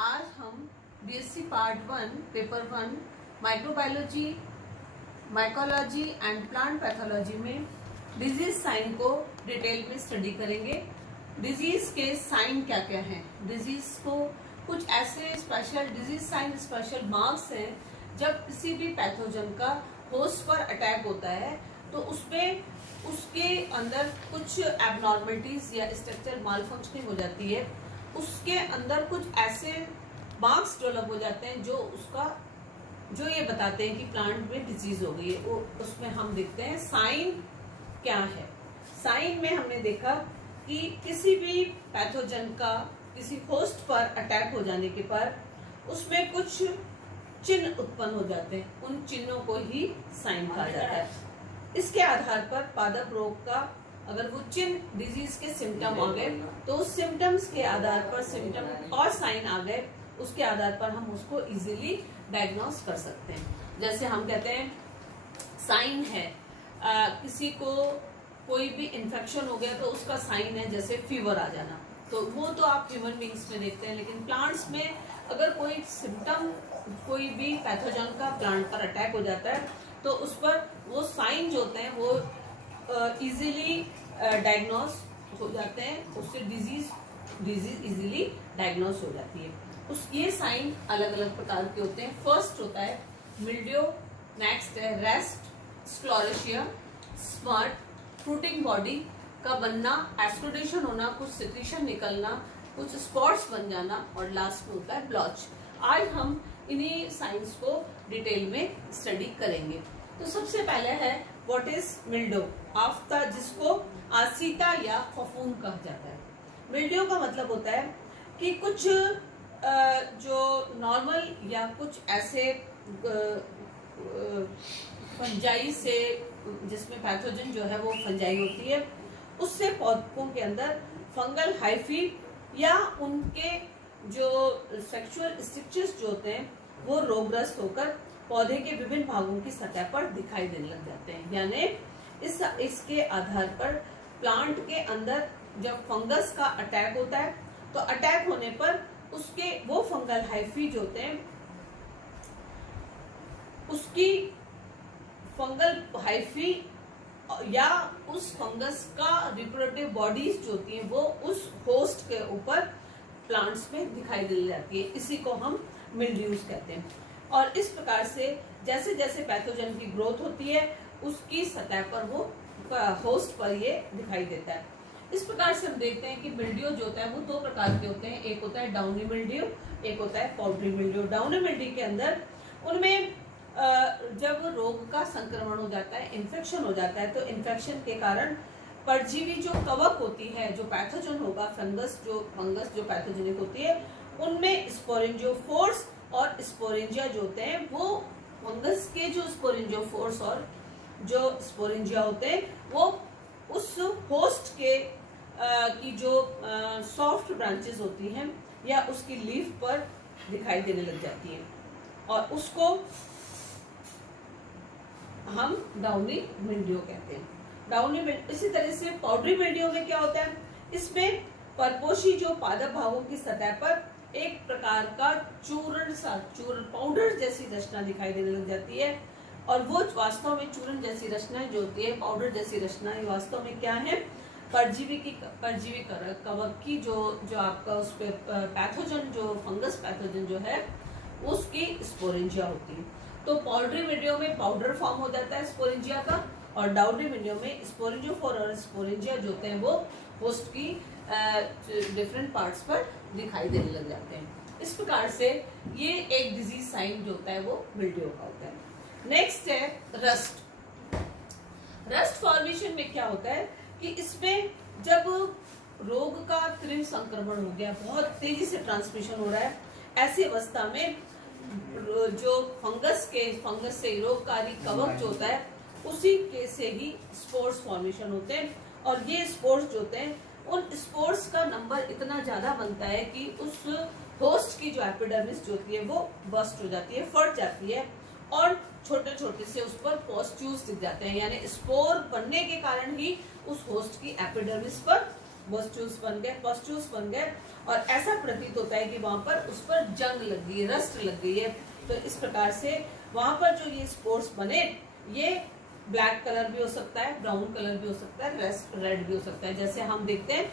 आज हम BSc part 1 paper 1 microbiology, mycology and plant pathology में डिजीज साइन को डिटेल में स्टडी करेंगे। डिजीज के साइन क्या क्या हैं, डिजीज को कुछ ऐसे special disease sign special marks हैं जब किसी भी पैथोजन का होस्ट पर अटैक होता है तो उसमें उसके अंदर कुछ एबनॉर्मलिटीज या स्ट्रक्चर मालफंक्शनिंग हो जाती है, उसके अंदर कुछ ऐसे मार्क्स डेवलप हो जाते हैं जो ये बताते हैं कि प्लांट में डिजीज हो गई है। वो उसमें हम देखते हैं साइन क्या है। साइन में हमने देखा कि किसी भी पैथोजन का किसी होस्ट पर अटैक हो जाने के पर उसमें कुछ चिन्ह उत्पन्न हो जाते हैं, उन चिन्हों को ही साइन कहा जाता है। इसके आधार पर पादप रोग का अगर वो चिन्ह डिजीज के सिम्टम आ गए तो उस सिम्टम्स के आधार पर सिम्टम और साइन आ गए, उसके आधार पर हम उसको इजीली डायग्नोस कर सकते हैं। जैसे हम कहते हैं साइन है किसी को कोई भी इन्फेक्शन हो गया तो उसका साइन है जैसे फीवर आ जाना, तो वो तो आप ह्यूमन बींग्स में देखते हैं। लेकिन प्लांट्स में अगर कोई सिम्टम कोई भी पैथोजन का प्लांट पर अटैक हो जाता है तो उस पर वो साइन जो होते हैं वो इजीली डायग्नोस हो जाते हैं, उससे डिजीज इजीली डायग्नोस हो जाती है। ये साइन अलग अलग प्रकार के होते हैं। फर्स्ट होता है मिल्ड्यू, नेक्स्ट है रेस्ट, स्क्लेरोशिया, स्मट, फ्रूटिंग बॉडी का बनना, एक्सक्लूडेशन होना, कुछ सिक्रीशन निकलना, कुछ स्पॉट्स बन जाना और लास्ट में होता है ब्लॉच। आज हम इन्हीं साइंस को डिटेल में स्टडी करेंगे। तो सबसे पहले है व्हाट इज मिल्ड्यू, आफ्ता जिसको आसीता या फफूंद कहा जाता है। मिल्ड्यू का मतलब होता है कि कुछ जो नॉर्मल या कुछ ऐसे फंजाई से जिसमें पैथोजन जो है वो फंजाई होती है, उससे पौधों के अंदर फंगल हाइफी या उनके जो सेक्सुअल स्ट्रक्चर्स जो होते हैं वो रोगग्रस्त होकर पौधे के विभिन्न भागों की सतह पर दिखाई देने लग जाते हैं। यानी इसके आधार पर प्लांट के अंदर जब फंगस का अटैक होता है तो अटैक होने पर उसके वो फंगल हाइफी जो होते हैं उसकी फंगल हाइफी या उस फंगस का रिप्रोडक्टिव बॉडीज जो होती हैं वो उस होस्ट के ऊपर प्लांट्स में दिखाई देने जाती है। इसी को हम मिल्ड्यूज कहते हैं। और इस प्रकार से जैसे जैसे पैथोजन की ग्रोथ होती है उसकी सतह पर वो होस्ट पर ये दिखाई देता है। इस प्रकार से हम देखते हैं कि मिल्ड्यू जो होता है वो दो प्रकार के होते हैं, एक होता है डाउनी मिल्ड्यू, एक होता है पाउडरी मिल्ड्यू। डाउनी मिल्ड्यू के अंदर उनमें जब रोग का संक्रमण हो जाता है, इन्फेक्शन हो जाता है, तो इन्फेक्शन के कारण परजीवी जो कवक होती है, जो पैथोजन होगा, फंगस जो पैथोजेनिक होती है, उनमें स्पोरेंजियोफोर्स और स्पोरेंजिया जो होते हैं वो फंगस के जो स्पोरेंजियोफोर्स और जो स्पोरेंजिया होते हैं वो उस होस्ट के की जो सॉफ्ट ब्रांचेस होती हैं या उसकी लीफ पर दिखाई देने लग जाती हैं और उसको हम डाउनी मिल्ड्यू कहते हैं। डाउनी मिल्ड्यू इसी तरह से पाउडरी मिल्ड्यू में क्या होता है, इसमें परपोषी जो पादप भागों की सतह पर एक प्रकार का चूर्ण पाउडर जैसी रचना दिखाई देने लग जाती है और वो वास्तव में चूर्ण जैसी रचना जो होती है, पाउडर जैसी रचना, ये वास्तव में क्या है, परजीवी कवक की जो आपका उस पे पैथोजन जो फंगस पैथोजन जो है उसकी स्पोरेंजिया होती है। तो पाउडरी मिल्ड्यू में पाउडर फॉर्म हो जाता है स्पोरेंजिया का और डाउनी मिल्ड्यू में स्पोरेंजियोफोर और स्पोरेंजिया जो होते हैं वो होस्ट की डिफरेंट पार्ट्स पर दिखाई देने लग जाते हैं। इस प्रकार से ये एक डिजीज साइन जो होता है वो मिल्ड्यू का होता है। नेक्स्ट है रस्ट। रस्ट फॉर्मेशन में क्या होता है कि इसमें जब रोग का तीव्र संक्रमण हो गया, बहुत तेजी से ट्रांसमिशन हो रहा है, ऐसी अवस्था में जो फंगस से रोगकारी कवक जो होता है उसी के से ही स्पोर्स फॉर्मेशन होते हैं और ये स्पोर्स जो होते हैं उन स्पोर्स का नंबर इतना ज्यादा बनता है कि उस होस्ट की जो एपिडर्मिस जो होती है वो बस्ट हो जाती है, फट जाती है और छोटे छोटे से उस पर पॉस्ट्यूल्स दिख जाते हैं। यानी स्पोर बनने के कारण ही उस होस्ट की एपिडर्मिस पर पस्ट्यूल्स बन गए और ऐसा प्रतीत होता है कि वहां पर उस पर जंग लग गई है, रस्ट लग गई है। तो इस प्रकार से वहां पर जो ये स्पोर्स बने, ये ब्लैक कलर भी हो सकता है, ब्राउन कलर भी हो सकता है, रेड भी हो सकता है। जैसे हम देखते हैं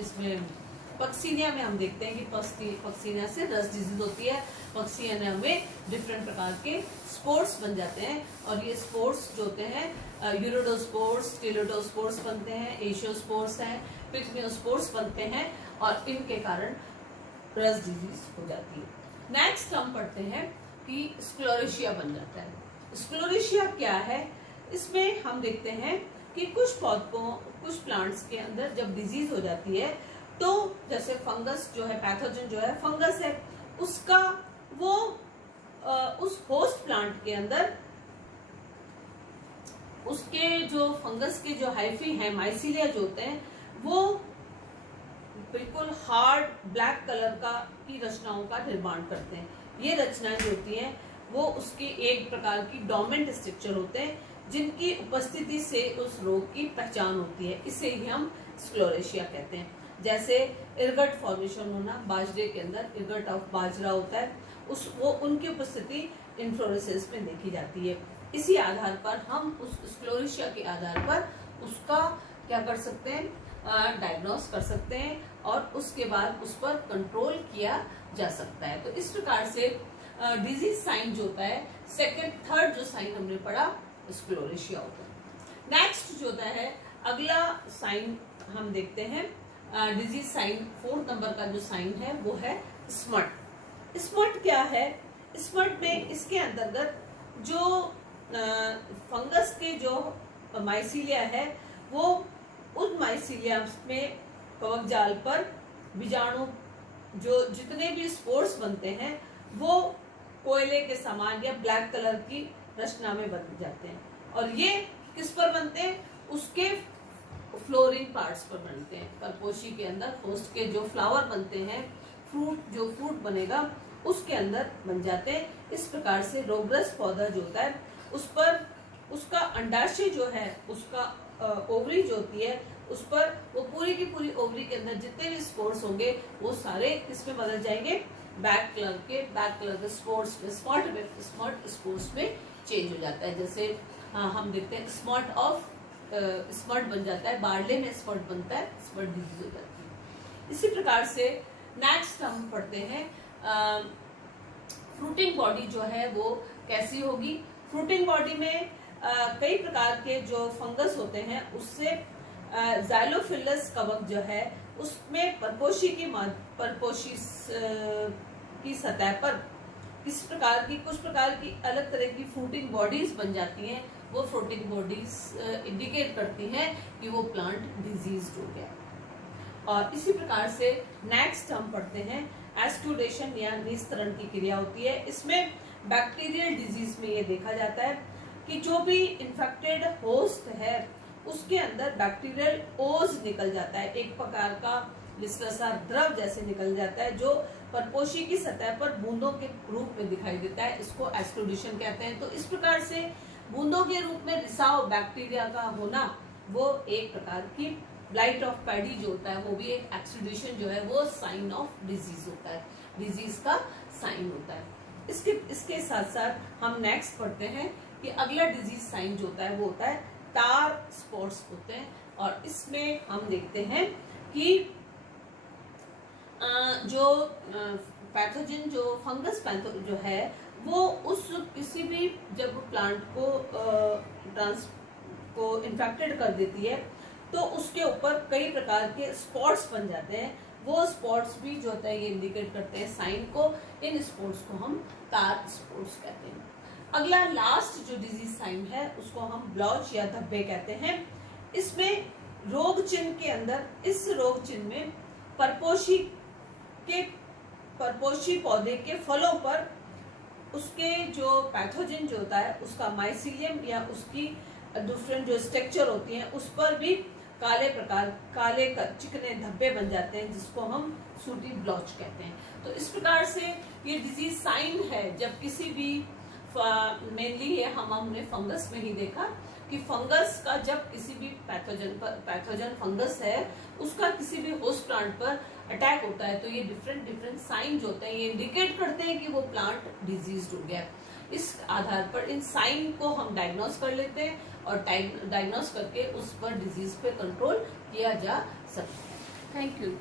इसमें पक्सीनिया में हम देखते हैं कि पक्सीनिया से रस्ट डिजीज होती है। पक्सीनिया में डिफरेंट प्रकार के स्पोर्स बन जाते हैं और ये स्पोर्स जो होते हैं यूरोडोस्पोर्स, टेलोडोस्पोर्स बनते हैं, एशियोस्पोर्स हैं, पिग्मियोस्पोर्स बनते हैं और इनके कारण रस्ट डिजीज हो जाती है। नेक्स्ट हम पढ़ते हैं कि स्क्लेरोशिया बन जाता है। स्क्लेरोशिया क्या है? इसमें हम देखते हैं कि कुछ पौधों, कुछ प्लांट्स के अंदर जब डिजीज हो जाती है तो जैसे फंगस जो है, पैथोजन जो है फंगस है, उसका वो उस होस्ट प्लांट के अंदर उसके जो फंगस के जो हाइफी हैं, माइसीलिया जो होते हैं, वो बिल्कुल हार्ड ब्लैक कलर की रचनाओं का निर्माण करते हैं। ये रचनाएं जो होती हैं वो उसकी एक प्रकार की डोमेंट स्ट्रक्चर होते हैं जिनकी उपस्थिति से उस रोग की पहचान होती है। इसे ही हम स्क्लेरोशिया कहते हैं। जैसे इरगट फॉर्मेशन होना, बाजरे के अंदर इरगट ऑफ बाजरा होता है, उनकी उपस्थिति इन्फ्लोरेसेंस में देखी जाती है। इसी आधार पर हम उस स्क्लेरोशिया के आधार पर उसका क्या कर सकते हैं, डायग्नोस कर सकते हैं और उसके बाद उस पर कंट्रोल किया जा सकता है। तो इस प्रकार से डिजीज साइन जो होता है, सेकंड थर्ड जो साइन हमने पढ़ा स्क्लेरोशिया होता है। नेक्स्ट जो होता है अगला साइन हम देखते हैं, डिजीज साइन 4 नंबर का जो साइन है वो है स्मट। स्मट क्या है? स्मट में इसके अंतर्गत जो फंगस के जो माइसीलिया है वो उन माइसीलिया में कवक जाल पर बीजाणु जो जितने भी स्पोर्स बनते हैं वो कोयले के समान या ब्लैक कलर की रचना में बन जाते हैं और ये किस पर बनते हैं? उसके फ्लोरिंग पार्ट्स पर बनते हैं। परपोशी के अंदर होस्ट के जो फ्लावर बनते हैं, फ्रूट बनेगा उसके अंदर बन जाते हैं। इस प्रकार से रोगग्रस्त पौधा जो होता है उस पर उसका अंडाशय जो है, उसका ओवरी जो होती है उस पर वो पूरी की पूरी ओवरी के अंदर जितने भी स्पोर्स होंगे वो सारे किसमें बदल जाएंगे? ब्लैक कलर के स्पोर्स में, स्पॉट स्पोर्स में चेंज हो जाता है। जैसे हम देखते हैं स्मट बन जाता है, बारले में स्मट बनता है, स्मट डिजीज हो जाती है। इसी प्रकार से नेक्स्ट हम पढ़ते हैं फ्रूटिंग बॉडी जो है वो कैसी होगी। फ्रूटिंग बॉडी में कई प्रकार के जो फंगस होते हैं उससे ज़ाइलोफिलस कवक जो है उसमें परपोशी की सतह पर कुछ प्रकार की अलग तरह की फ्रूटिंग बॉडीज बन जाती हैं। वो फ्रूटिंग बॉडीज इंडिकेट करती हैं कि वो प्लांट डिजीज्ड हो गया। और इसी प्रकार से नेक्स्ट हम पढ़ते हैं एस्क्यूडेशन या निस्तरण की क्रिया होती है। इसमें बैक्टीरियल डिजीज में ये देखा जाता है कि जो भी इन्फेक्टेड होस्ट है उसके अंदर बैक्टीरियल ओज निकल जाता है, एक प्रकार का विस्लसार द्रव जैसे निकल जाता है जो परपोशी की सतह पर बूंदों के रूप में दिखाई देता है। इसको एस्क्यूडेशन कहते हैं। तो इस प्रकार से बूंदों के रूप में रिसाव बैक्टीरिया का होना वो एक प्रकार की ब्लाइट ऑफ पैडी जो होता है वो भी एक एक्सक्यूडेशन जो है वो साइन ऑफ डिजीज होता है, डिजीज का साइन होता है। इसके साथ साथ हम नेक्स्ट पढ़ते हैं कि अगला डिजीज साइन जो होता है वो होता है टार स्पॉट्स होते हैं। और इसमें हम देखते हैं कि जो पैथोजन जो फंगस पैथोजन जो है वो उस किसी भी जब प्लांट को इन्फेक्टेड कर देती है तो उसके ऊपर कई प्रकार के स्पॉट्स बन जाते हैं। वो स्पॉट्स भी जो होता है ये इंडिकेट करते हैं साइन को। इन स्पॉट्स को हम तार स्पॉट्स कहते हैं। अगला लास्ट जो डिजीज साइन है उसको हम ब्लॉच या धब्बे कहते हैं। इसमें रोग चिन्ह के अंदर, इस रोग चिन्ह में परपोशी पौधे के फलों पर उसके जो पैथोजन जो होता है उसका माइसीलियम या उसकी डिफरेंट जो स्ट्रक्चर होती हैं उस पर भी काले चिकने धब्बे बन जाते हैं जिसको हम सूटी ब्लॉच कहते हैं। तो इस प्रकार से ये डिजीज साइन है। जब किसी भी मेनली ये हमने फंगस में ही देखा कि फंगस का जब किसी भी पैथोजन फंगस है उसका किसी भी होस्ट प्लांट पर अटैक होता है तो ये डिफरेंट साइंस होते हैं, ये इंडिकेट करते हैं कि वो प्लांट डिजीज्ड हो गया। इस आधार पर इन साइन को हम डायग्नोस कर लेते हैं और डायग्नोस करके उस पर डिजीज पे कंट्रोल किया जा सकता है। Thank you.